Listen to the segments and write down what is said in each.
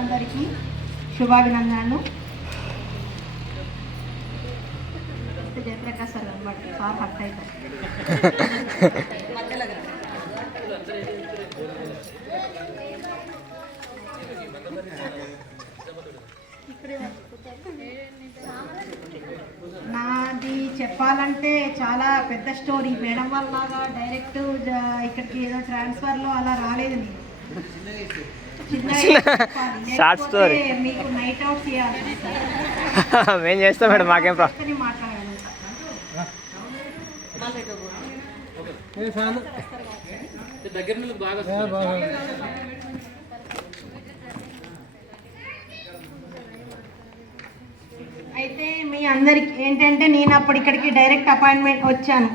విద్యార్థులందరికీ శుభాభినందనలు. జయప్రకాష్ సార్ కనబడుతుంది, సార్ హట్ అవుతారు. నాది చెప్పాలంటే చాలా పెద్ద స్టోరీ. మేడం వాళ్ళలాగా డైరెక్ట్ ఇక్కడికి ఏదో ట్రాన్స్ఫర్లో అలా రాలేదు. నేను షార్ట్ స్టోరీ మీకు నైట్ అవుట్ చేయాలి. మేము చేస్తాం మేడం, మాకేం మాట్లాడాలి. అయితే మీ అందరికి ఏంటంటే నేను అప్పుడు ఇక్కడికి డైరెక్ట్ అపాయింట్మెంట్ వచ్చాను.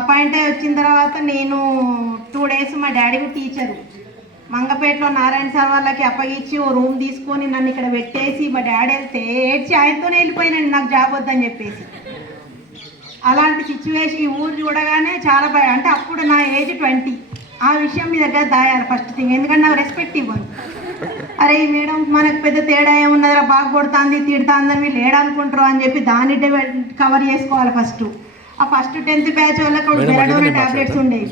అపాయింట్ అయ్యి వచ్చిన తర్వాత నేను 2 days మా డాడీ టీచరు మంగపేటలో నారాయణ సార్ వాళ్ళకి అప్పగించి ఓ రూమ్ తీసుకొని నన్ను ఇక్కడ పెట్టేసి మా డాడీ వెళ్తే ఏడ్చి ఆయనతోనే వెళ్ళిపోయినండి నాకు జాబ్ వద్దని చెప్పేసి. అలాంటి సిచ్యువేషన్ ఈ ఊరు చూడగానే చాలా భయం. అంటే అప్పుడు నా ఏజ్ 20. ఆ విషయం మీ దగ్గర దాయాలి ఫస్ట్ థింగ్, ఎందుకంటే నాకు రెస్పెక్ట్ ఇవ్వను. అరే ఈ మేడం మనకు పెద్ద తేడా ఏమున్నదిరా, బాగా కొడుతుంది తిడుతుందని వీళ్ళు ఏడనుకుంటారు అని చెప్పి దాన్ని కవర్ చేసుకోవాలి ఫస్ట్. ఆ ఫస్ట్ 10th బ్యాచ్ వాళ్ళకి మెరడోనా టాబ్లెట్స్ ఉండేవి,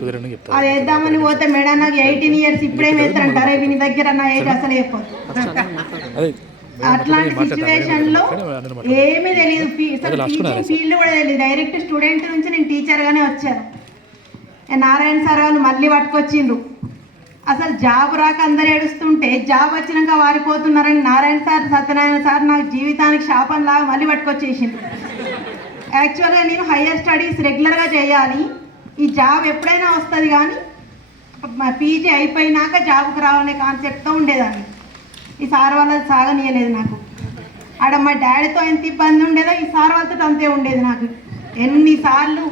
అది వేద్దామని పోతే మేడం నాకు 18 years ఇప్పుడేం వేస్తారంట. అరే వీని దగ్గర నా ఏజ్ అసలు అయిపోతుంది. అట్లాంటి సిచ్యువేషన్లో ఏమీ తెలియదు, టీచింగ్ ఫీల్డ్ కూడా తెలియదు. డైరెక్ట్ స్టూడెంట్ నుంచి నేను టీచర్గానే వచ్చాను. నారాయణ సార్ వాళ్ళు మళ్ళీ పట్టుకొచ్చిండ్రు. అసలు జాబ్ రాక అందరు ఏడుస్తుంటే జాబ్ వచ్చినాక వారిపోతున్నారని నారాయణ సార్ సత్యనారాయణ సార్ నాకు జీవితానికి శాపం లాగా మళ్ళీ పట్టుకొచ్చేసిండ్రు. యాక్చువల్గా నేను హయ్యర్ స్టడీస్ రెగ్యులర్గా చేయాలి, ఈ జాబ్ ఎప్పుడైనా వస్తుంది కానీ పీజీ అయిపోయినాక జాబ్కి రావాలనే కాన్సెప్ట్తో ఉండేదాన్ని. ఈ సార్ వాళ్ళది సాగనీయలేదు నాకు. ఆడ మా డాడీతో ఎంత ఇబ్బంది ఉండేదో ఈ సార్ వాళ్ళతో అంతే ఉండేది నాకు. ఎన్నిసార్లు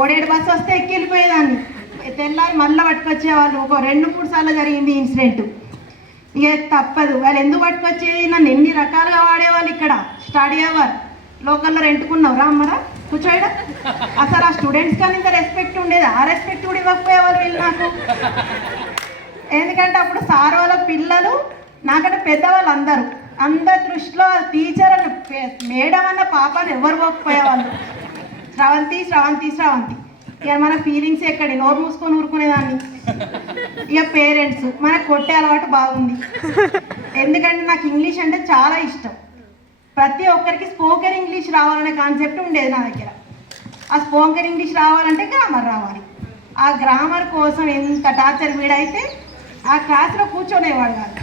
ఓడేడు బస్సు వస్తే ఎక్కి వెళ్ళిపోయేదాన్ని, తెల్లారి మళ్ళీ పట్టుకొచ్చేవాళ్ళు. ఒక 2-3 సార్లు జరిగింది ఇన్సిడెంట్. ఇక తప్పదు, వాళ్ళు ఎందుకు పట్టుకొచ్చేది నన్ను ఎన్ని రకాలుగా వాడేవాళ్ళు. ఇక్కడ స్టడీ అవర్ లోకల్లో రెంట్కున్నావు రామ్మరా కూర్చోయడం. అసలు ఆ స్టూడెంట్స్ కానీ ఇంత రెస్పెక్ట్ ఉండేది, ఆ రెస్పెక్ట్ కూడా ఇవ్వకపోయేవాళ్ళు వీళ్ళు నాకు. ఎందుకంటే అప్పుడు సార్ వాళ్ళ పిల్లలు నాకంటే పెద్దవాళ్ళు అందరి దృష్టిలో టీచర్ అని మేడం అన్న పాపని ఎవరు పోకపోయేవాళ్ళు. శ్రవంతి శ్రవంతి శ్రవంతి. ఇక మన ఫీలింగ్స్ ఎక్కడి, నోరు మూసుకొని ఊరుకునేదాన్ని. ఇక పేరెంట్స్ మనకు కొట్టే అలవాటు బాగుంది, ఎందుకంటే నాకు ఇంగ్లీష్ అంటే చాలా ఇష్టం. ప్రతి ఒక్కరికి స్పోకెన్ ఇంగ్లీష్ రావాలనే కాన్సెప్ట్ ఉండేది నా దగ్గర. ఆ స్పోకెన్ ఇంగ్లీష్ రావాలంటే గ్రామర్ రావాలి. ఆ గ్రామర్ కోసం ఎంత టార్చర్ వీడైతే ఆ క్లాస్లో కూర్చొనేవాడు కాదు.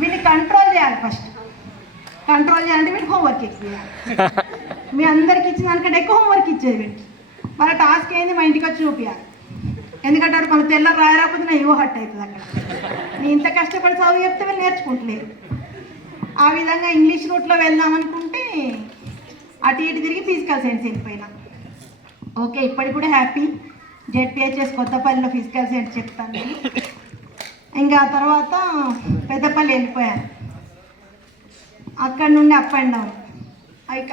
వీళ్ళని కంట్రోల్ చేయాలి ఫస్ట్. కంట్రోల్ చేయాలంటే వీళ్ళు హోంవర్క్ ఎక్కువ చేయాలి. మీ అందరికి ఇచ్చిన దానికంటే ఎక్కువ హోంవర్క్ ఇచ్చేది వీళ్ళు. మన టాస్క్ ఏంది, మా ఇంటికి వచ్చి చూపించాలి. ఎందుకంటే అక్కడ మన తెల్లని రాయరాకపోతే నా ఇవో హట్ అవుతుంది. అక్కడ నేను ఇంత కష్టపడి చదువు చెప్తే వీళ్ళు నేర్చుకుంటలేరు. ఆ విధంగా ఇంగ్లీష్ రూట్లో వెళ్దామనుకుంటే అటు ఇటు తిరిగి ఫిజికల్ సైన్స్ వెళ్ళిపోయినా. ఓకే, ఇప్పటికి కూడా హ్యాపీ. జెడ్పిహెచ్ఎస్ కొత్తపల్లిలో ఫిజికల్ సైన్స్ చెప్తాను నేను. ఇంకా తర్వాత పెద్దపల్లి వెళ్ళిపోయాను. అక్కడ నుండి అప్ అండ్ డౌన్.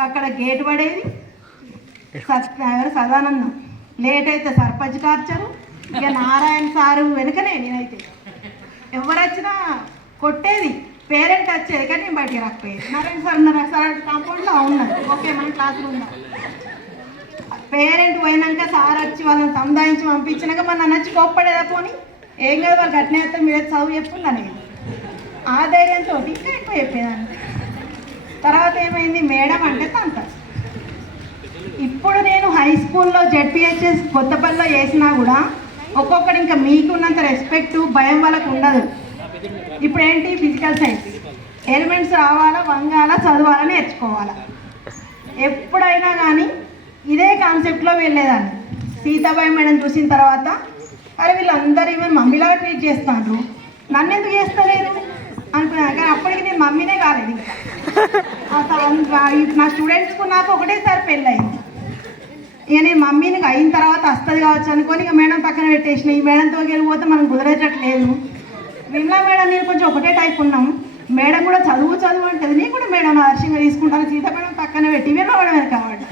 అక్కడ గేట్ పడేది సదానందం, లేట్ అయితే సర్పంచ్ టార్చరు. ఇక నారాయణ సారు వెనుకనే నేనైతే ఎవరు వచ్చినా కొట్టేది. పేరెంట్ వచ్చేది కానీ నేను బయటికి రాకపోయేది. నారాయణ సార్ ఉన్నారు సార్ కాంపౌండ్లో ఉన్నారు, ఓకే మన క్లాస్ రూమ్లో. పేరెంట్ పోయినాక సార్ వచ్చి వాళ్ళని సముదాయించి పంపించినాక మన నన్ను వచ్చి కోప్పడేదా పోని ఏం కాదు వాళ్ళు గట్టిన అయితే మీరు చదువు చెప్పుంది అనేది. ఆ ధైర్యంతో ఇంకా ఎక్కువ చెప్పేదాన్ని. తర్వాత ఏమైంది, మేడం అంటే తంత. ఇప్పుడు నేను హై స్కూల్లో జెడ్పిహెచ్ఎస్ కొత్తపల్లిలో చేసినా కూడా ఒక్కొక్కటి ఇంకా మీకున్నంత రెస్పెక్ట్ భయం వాళ్ళకు ఉండదు. ఇప్పుడు ఏంటి, ఫిజికల్ సైన్స్ ఎలిమెంట్స్ రావాలా, వంగాలా, చదవాలా, నేర్చుకోవాలా. ఎప్పుడైనా కానీ ఇదే కాన్సెప్ట్లో వెళ్ళేదాన్ని. సీతాబాయి మేడం చూసిన తర్వాత అరే వీళ్ళందరూ ఈవెన్ మమ్మీలాగా ట్రీట్ చేస్తాను, నన్ను ఎందుకు చేస్తలేరు అనుకున్నాను. కానీ అప్పటికి నేను మమ్మీనే కాలేదు. ఇంకా నా స్టూడెంట్స్కు నాకు ఒకటేసారి పెళ్ళి అయింది. ఇక నేను మమ్మీని అయిన తర్వాత వస్తుంది కావచ్చు అనుకొని ఇక మేడం పక్కన పెట్టేసిన. ఈ మేడంతో వెళ్ళిపోతే మనం కుదరేటట్లేదు. విమలా మేడం నేను కొంచెం ఒకటే టైప్ ఉన్నాం. మేడం కూడా చదువు అంటుంది, నేను కూడా మేడం ఆదర్శంగా తీసుకుంటాను. సీత మేడం పక్కన పెట్టి విమలా మేడమే కాబట్టి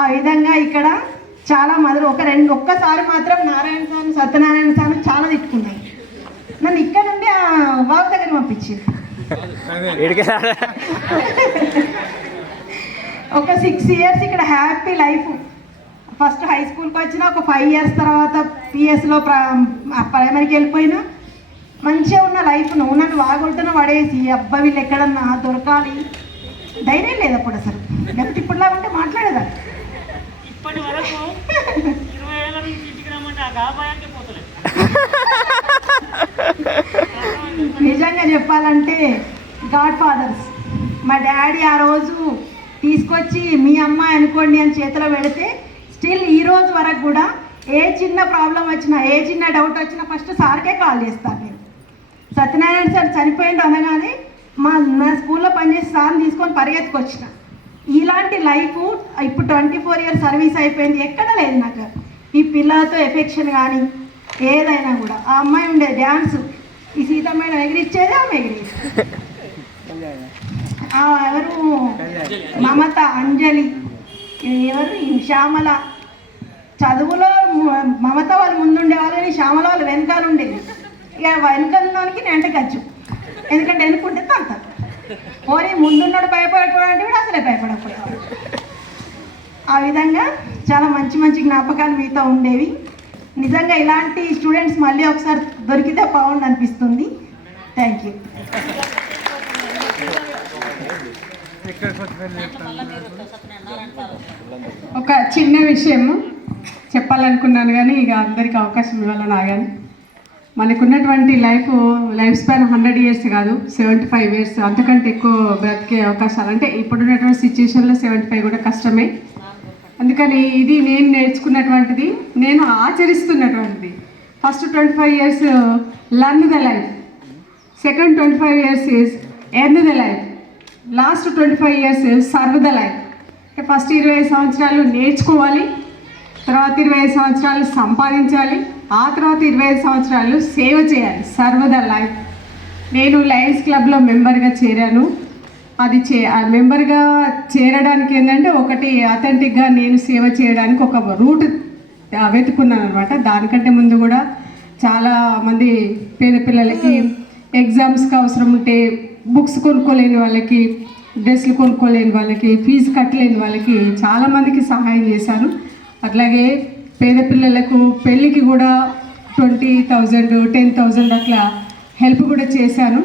ఆ విధంగా ఇక్కడ చాలా మధుర. ఒక్కసారి మాత్రం నారాయణ సార్ సత్యనారాయణ సార్ చాలా తిట్టుకున్నాయి. నన్ను ఇక్కడ నుండి బాబు దగ్గర పంపించింది. ఒక 6 years ఇక్కడ హ్యాపీ లైఫ్. ఫస్ట్ హై స్కూల్కి వచ్చిన ఒక 5 years తర్వాత పిఎస్లో ప్రైమరీకి వెళ్ళిపోయినా మంచిగా ఉన్న లైఫ్. నువ్వు నన్ను వాగొట్టున పడేసి అబ్బా వీళ్ళు ఎక్కడన్నా దొరకాలి ధైర్యం లేదు అప్పుడు అసలు. లేకపోతే ఇప్పుడులా ఉంటే మాట్లాడేదాన్ని. ఇప్పటి వరకు 20 ఏళ్ళ నుంచి ఇంటికి రమ్మంటే ఆ గాబాయానికి పోతలేదు. నిజంగా చెప్పాలంటే గాడ్ ఫాదర్స్. మా డాడీ ఆ రోజు తీసుకొచ్చి మీ అమ్మాయి అనుకోండి అని చేతిలో పెడితే స్టిల్ ఈ రోజు వరకు కూడా ఏ చిన్న ప్రాబ్లం వచ్చినా ఏ చిన్న డౌట్ వచ్చినా ఫస్ట్ సార్కే కాల్ చేస్తాను నేను. సత్యనారాయణ సార్ చనిపోయిండు అనగానే నా స్కూల్లో పనిచేసి సార్ని తీసుకొని పరిగెత్తుకొచ్చిన. ఇలాంటి లైఫ్ ఇప్పుడు 24 years సర్వీస్ అయిపోయింది, ఎక్కడ లేదు నాకు. ఈ పిల్లలతో ఎఫెక్షన్ కానీ ఏదైనా కూడా. ఆ అమ్మాయి ఉండే డ్యాన్స్ ఈ సీత మేడం ఎగిరిచ్చేది, ఆమె ఎగిరిచ్చేది. ఎవరు మమత, అంజలి, ఎవరు శ్యామల. చదువులో మమత వాళ్ళు ముందుండే వాళ్ళని శ్యామల వాళ్ళు వెనకాల ఉండేది. ఇక వెనకాలలోనికి నెంటకచ్చు, ఎందుకంటే వెనుకుంటే తంతారు. పోనీ ముందున్నాడు భయపడేటోడు కూడా అసలే భయపడకపోయాడు. ఆ విధంగా చాలా మంచి మంచి జ్ఞాపకాలు మీతో ఉండేవి. నిజంగా ఇలాంటి స్టూడెంట్స్ మళ్ళీ ఒకసారి దొరికితే బాగుండు అనిపిస్తుంది. Thank you. ఒక చిన్న విషయము చెప్పాలనుకున్నాను కానీ ఇక అందరికీ అవకాశం ఇవ్వాలని ఆగాను. మనకున్నటువంటి లైఫ్ స్పాన్ 100 years కాదు, 75 years, అంతకంటే ఎక్కువ బ్రతికే అవకాశాలు. అంటే ఇప్పుడున్నటువంటి సిచ్యువేషన్లో 75 కూడా కష్టమే. అందుకని ఇది నేను నేర్చుకున్నటువంటిది, నేను ఆచరిస్తున్నటువంటిది. First 25 years learn the life, second 25 years is earn the life, last 25 years serve the life. అంటే ఫస్ట్ 20 సంవత్సరాలు నేర్చుకోవాలి, తర్వాత 20 సంవత్సరాలు సంపాదించాలి, ఆ తర్వాత 25 సంవత్సరాలు సేవ చేయాలి, సర్వ్ ద లైఫ్. నేను లయన్స్ క్లబ్లో మెంబర్గా చేరాను. అది మెంబర్గా చేరడానికి ఏంటంటే ఒకటి అథెంటిక్గా నేను సేవ చేయడానికి ఒక రూట్ వెతుకున్నాను అనమాట. దానికంటే ముందు కూడా చాలామంది పేద పిల్లలకి ఎగ్జామ్స్కి అవసరం ఉంటే బుక్స్ కొనుక్కోలేని వాళ్ళకి, డ్రెస్సులు కొనుక్కోలేని వాళ్ళకి, ఫీజు కట్టలేని వాళ్ళకి చాలామందికి సహాయం చేశాను. అట్లాగే పేద పిల్లలకు పెళ్ళికి కూడా 20,000, 10,000 అట్లా హెల్ప్ కూడా చేశాను.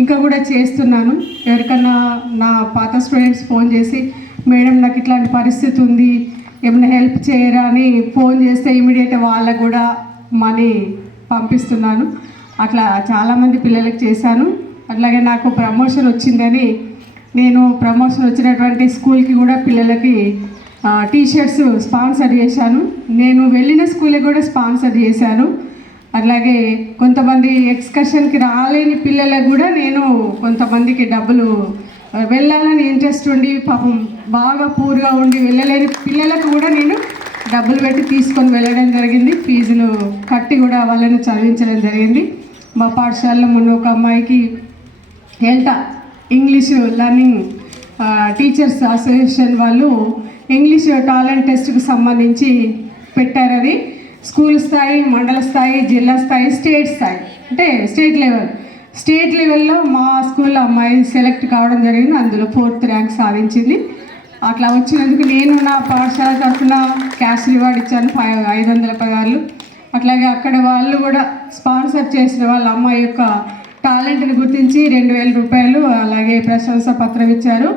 ఇంకా కూడా చేస్తున్నాను. ఎవరికన్నా నా పాత స్టూడెంట్స్ ఫోన్ చేసి మేడం నాకు ఇట్లాంటి పరిస్థితి ఉంది, ఏమైనా హెల్ప్ చేయరా అని ఫోన్ చేస్తే ఇమీడియట్ వాళ్ళకు కూడా మనీ పంపిస్తున్నాను. అట్లా చాలామంది పిల్లలకు చేశాను. అట్లాగే నాకు ప్రమోషన్ వచ్చిందని నేను ప్రమోషన్ వచ్చినటువంటి స్కూల్కి కూడా పిల్లలకి టీషర్ట్స్ స్పాన్సర్ చేశాను. నేను వెళ్ళిన స్కూల్కి కూడా స్పాన్సర్ చేశాను. అట్లాగే కొంతమంది ఎక్స్కర్షన్కి రాలేని పిల్లలకు కూడా నేను కొంతమందికి డబ్బులు వెళ్ళాలని ఇంట్రెస్ట్ ఉండి పాపం బాగా పూర్గా ఉండి వెళ్ళలేని పిల్లలకు కూడా నేను డబ్బులు పెట్టి తీసుకొని వెళ్ళడం జరిగింది. ఫీజులు కట్టి కూడా వాళ్ళని చదివించడం జరిగింది. మా పాఠశాలలో మొన్న ఒక అమ్మాయికి ఇంగ్లీష్ లెర్నింగ్ టీచర్స్ అసోసియేషన్ వాళ్ళు ఇంగ్లీష్ టాలెంట్ టెస్ట్కి సంబంధించి పెట్టారు. అది స్కూల్ స్థాయి, మండల స్థాయి, జిల్లా స్థాయి, స్టేట్ స్థాయి, అంటే స్టేట్ లెవెల్లో మా స్కూల్లో అమ్మాయి సెలెక్ట్ కావడం జరిగింది. అందులో 4th ర్యాంక్ సాధించింది. అట్లా వచ్చినందుకు నేను నా పాఠశాల తరఫున క్యాష్ రివార్డ్ ఇచ్చాను, 500 పదార్లు. అట్లాగే అక్కడ వాళ్ళు కూడా స్పాన్సర్ చేసిన వాళ్ళ అమ్మాయి యొక్క టాలెంట్ని గుర్తించి 2,000 రూపాయలు అలాగే ప్రశంసా పత్రం ఇచ్చారు.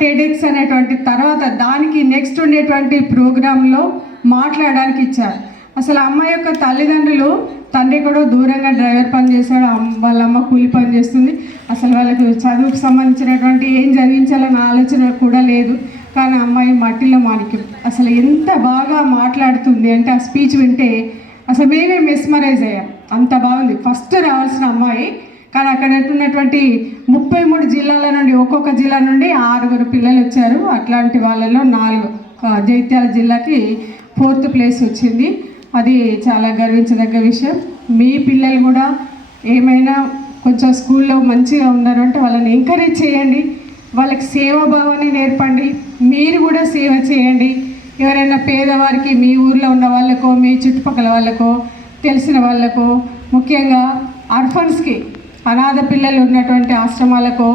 టెడెక్స్ అనేటువంటి తర్వాత దానికి నెక్స్ట్ ఉండేటువంటి ప్రోగ్రాంలో మాట్లాడడానికి ఇచ్చారు. అసలు అమ్మాయి యొక్క తల్లిదండ్రులు, తండ్రి కూడా దూరంగా డ్రైవర్ పని చేశాడు, వాళ్ళ అమ్మ కూలి పని చేస్తుంది. అసలు వాళ్ళకు చదువుకు సంబంధించినటువంటి ఏం చదివించాలన్న ఆలోచన కూడా లేదు. కానీ అమ్మాయి మట్టిలో మాణిక్యం. అసలు ఎంత బాగా మాట్లాడుతుంది అంటే ఆ స్పీచ్ వింటే అసలు మేమే మెస్మరైజ్ అయ్యాం, అంత బాగుంది. ఫస్ట్ రావాల్సిన అమ్మాయి, కానీ అక్కడ ఉన్నటువంటి 33 జిల్లాల నుండి, ఒక్కొక్క జిల్లా నుండి 6 పిల్లలు వచ్చారు. అట్లాంటి వాళ్ళలో 4 జైత్యాల జిల్లాకి 4th ప్లేస్ వచ్చింది. అది చాలా గర్వించదగ్గ విషయం. మీ పిల్లలు కూడా ఏమైనా కొంచెం స్కూల్లో మంచిగా ఉన్నారు అంటే వాళ్ళని ఎంకరేజ్ చేయండి, వాళ్ళకి సేవాభావాన్ని నేర్పండి. మీరు కూడా సేవ చేయండి. ఎవరైనా పేదవారికి మీ ఊర్లో ఉన్న వాళ్ళకో, మీ చుట్టుపక్కల వాళ్ళకో, తెలిసిన వాళ్ళకో, ముఖ్యంగా ఆర్ఫన్స్కి అనాథ పిల్లలు ఉన్నటువంటి ఆశ్రమాలకో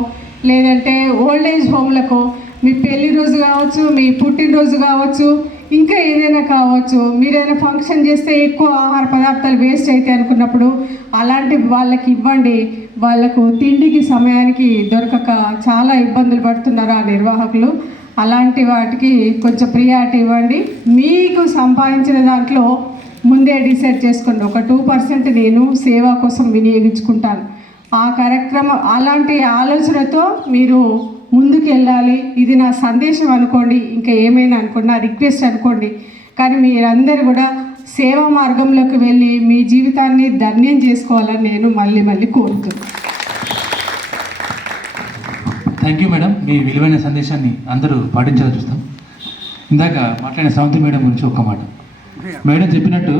లేదంటే ఓల్డ్ ఏజ్ హోమ్లకో మీ పెళ్లి రోజు కావచ్చు, మీ పుట్టినరోజు కావచ్చు, ఇంకా ఏదైనా కావచ్చు, మీరు ఏదైనా ఫంక్షన్ చేస్తే ఎక్కువ ఆహార పదార్థాలు వేస్ట్ అయితే అనుకున్నప్పుడు అలాంటి వాళ్ళకి ఇవ్వండి. వాళ్ళకు తిండికి సమయానికి దొరకక చాలా ఇబ్బందులు పడుతున్నారు ఆ నిర్వాహకులు. అలాంటి వాటికి కొంచెం ప్రియారిటీ ఇవ్వండి. మీకు సంపాదించిన దాంట్లో ముందే డిసైడ్ చేసుకోండి, ఒక 2% నేను సేవ కోసం వినియోగించుకుంటాను. ఆ కార్యక్రమం అలాంటి ఆలోచనతో మీరు ముందుకు వెళ్ళాలి. ఇది నా సందేశం అనుకోండి, ఇంకా ఏమైనా అనుకోండి, నా రిక్వెస్ట్ అనుకోండి. కానీ మీరందరూ కూడా సేవా మార్గంలోకి వెళ్ళి మీ జీవితాన్ని ధన్యం చేసుకోవాలని నేను మళ్ళీ మళ్ళీ కోరుతున్నాను. Thank you madam. మీ విలువైన సందేశాన్ని అందరూ పాటించాలని చూస్తాం. ఇందాక మాట్లాడిన శ్రావంతి మేడం గురించి ఒక్క మాట. మేడం చెప్పినట్టు